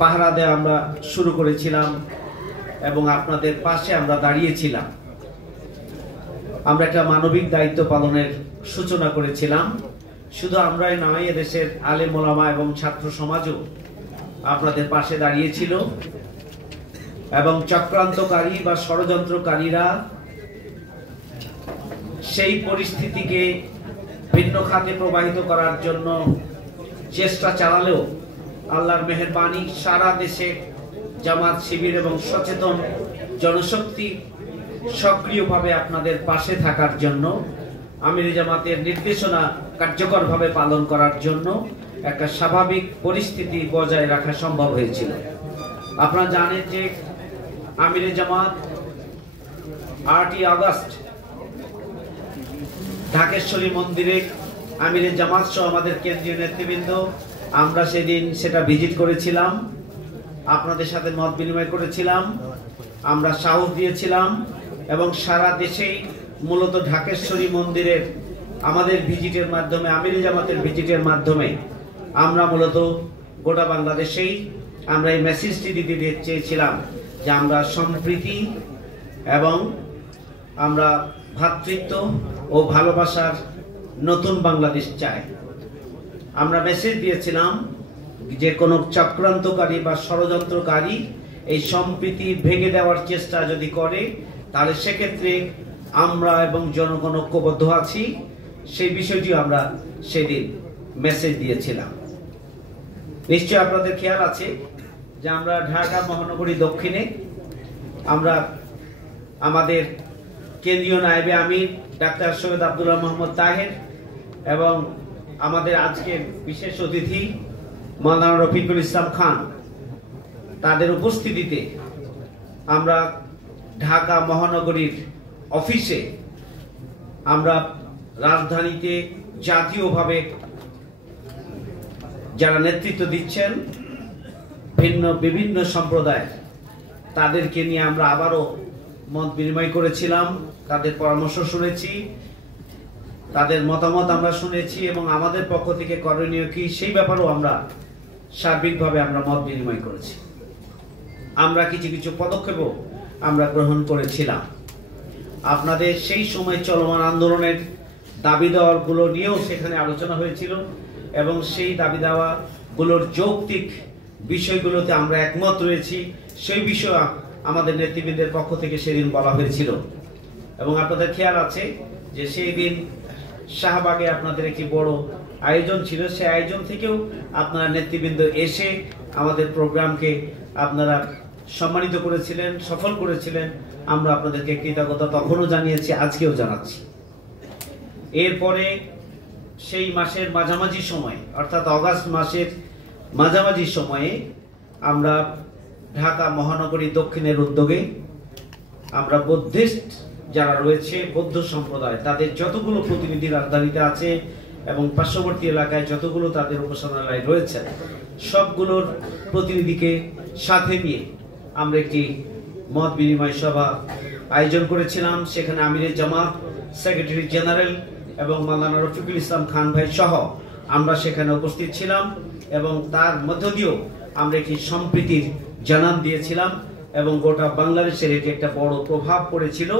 পাহারা দেওয়া আমরা শুরু করেছিলাম এবং আপনাদের পাশে আমরা দাঁড়িয়েছিলাম। আমরা একটা মানবিক দায়িত্ব পালনের সূচনা করেছিলাম। শুধু আমরাই নয়, এদেশের আলেম ওলামা এবং ছাত্র সমাজও আপনাদের পাশে দাঁড়িয়েছিল এবং চক্রান্তকারী বা ষড়যন্ত্রকারীরা সেই পরিস্থিতিকে ভিন্ন খাতে প্রবাহিত করার জন্য চেষ্টা চালালেও আল্লাহর মেহেরবানি, সারা দেশে জামাত শিবির এবং সচেতন জনশক্তি সক্রিয়ভাবে আপনাদের পাশে থাকার জন্য, আমিরে জামাতের নির্দেশনা কার্যকরভাবে পালন করার জন্য একটা স্বাভাবিক পরিস্থিতি বজায় রাখা সম্ভব হয়েছিল। আপনারা জানেন যে আমিরে জামাত 8ই আগস্ট ঢাকেশ্বরী মন্দিরে আমিরে জামাত সহ আমাদের কেন্দ্রীয় নেতৃবৃন্দ আমরা সেদিন সেটা ভিজিট করেছিলাম, আপনাদের সাথে মত বিনিময় করেছিলাম, আমরা সাহস দিয়েছিলাম এবং সারা দেশেই মূলত ঢাকেশ্বরী মন্দিরের আমাদের ভিজিটের মাধ্যমে, আমিরে জামাতের ভিজিটের মাধ্যমে আমরা মূলত গোটা বাংলাদেশেই আমরা এই মেসেজটি দিতে চেয়েছিলাম যে আমরা সম্প্রীতি এবং আমরা ভ্রাতৃত্ব ও ভালোবাসার নতুন বাংলাদেশ চাই। আমরা মেসেজ দিয়েছিলাম যে কোনো চক্রান্তকারী বা ষড়যন্ত্রকারী এই সম্প্রীতি ভেঙে দেওয়ার চেষ্টা যদি করে, তাহলে সেক্ষেত্রে আমরা এবং জনগণ ঐক্যবদ্ধ আছি। সেই বিষয়টি আমরা সেদিন মেসেজ দিয়েছিলাম। নিশ্চয় আপনাদের খেয়াল আছে যে আমরা ঢাকা মহানগরী দক্ষিণে আমরা আমাদের কেন্দ্রীয় নায়েবে আমির ডাক্তার সৈয়দ আব্দুল্লাহ মোহাম্মদ তাহের এবং আমাদের আজকের বিশেষ অতিথি মাওলানা রফিকুল ইসলাম খান, তাদের উপস্থিতিতে আমরা ঢাকা মহানগরীর অফিসে আমরা রাজধানীতে জাতীয়ভাবে যারা নেতৃত্ব দিচ্ছেন বিভিন্ন সম্প্রদায়, তাদেরকে নিয়ে আমরা আবারও মত বিনিময় করেছিলাম, তাদের পরামর্শ শুনেছি, তাদের মতামত আমরা শুনেছি এবং আমাদের পক্ষ থেকে করণীয় কি সেই ব্যাপারেও আমরা সার্বিকভাবে আমরা মত বিনিময় করেছি। আমরা কিছু পদক্ষেপও আমরা গ্রহণ করেছিলাম। আপনাদের সেই সময় চলমান আন্দোলনের দাবি দেওয়াগুলো নিয়েও সেখানে আলোচনা হয়েছিল এবং সেই দাবি দেওয়াগুলোর যৌক্তিক বিষয়গুলোতে আমরা একমত রয়েছি, সেই বিষয়ে আমাদের নেতৃবৃন্দের পক্ষ থেকে সেদিন বলা হয়েছিল। এবং আপনাদের খেয়াল আছে যে সেই দিন শাহবাগে আপনাদের একটি বড় আয়োজন ছিল, সেই আয়োজন থেকেও আপনারা নেতৃবৃন্দ এসে আমাদের প্রোগ্রামকে আপনারা সম্মানিত করেছিলেন, সফল করেছিলেন। আমরা আপনাদেরকে কৃতজ্ঞতা তখনও জানিয়েছি, আজকেও জানাচ্ছি। এরপরে সেই মাসের মাঝামাঝি সময়ে, অর্থাৎ অগাস্ট মাসের মাঝামাঝি সময়ে আমরা ঢাকা মহানগরী দক্ষিণের উদ্যোগে আমরা বুদ্ধিস্ট যারা রয়েছে, বৌদ্ধ সম্প্রদায়, তাদের যতগুলো প্রতিনিধি রাজধানীতে আছে এবং পার্শ্ববর্তী এলাকায় যতগুলো তাদের উপাসনালয় রয়েছে, সবগুলোর প্রতিনিধিকে সাথে নিয়ে আমরা একটি মত বিনিময় সভা আয়োজন করেছিলাম। সেখানে আমিরে জামাত, সেক্রেটারি জেনারেল এবং মাওলানা রফিকুল ইসলাম খান ভাই সহ আমরা সেখানে উপস্থিত ছিলাম এবং তার মধ্য দিয়েও আমরা একটি সম্প্রীতির জানান দিয়েছিলাম এবং গোটা বাংলাদেশের এটি একটা বড় প্রভাব পড়েছিল।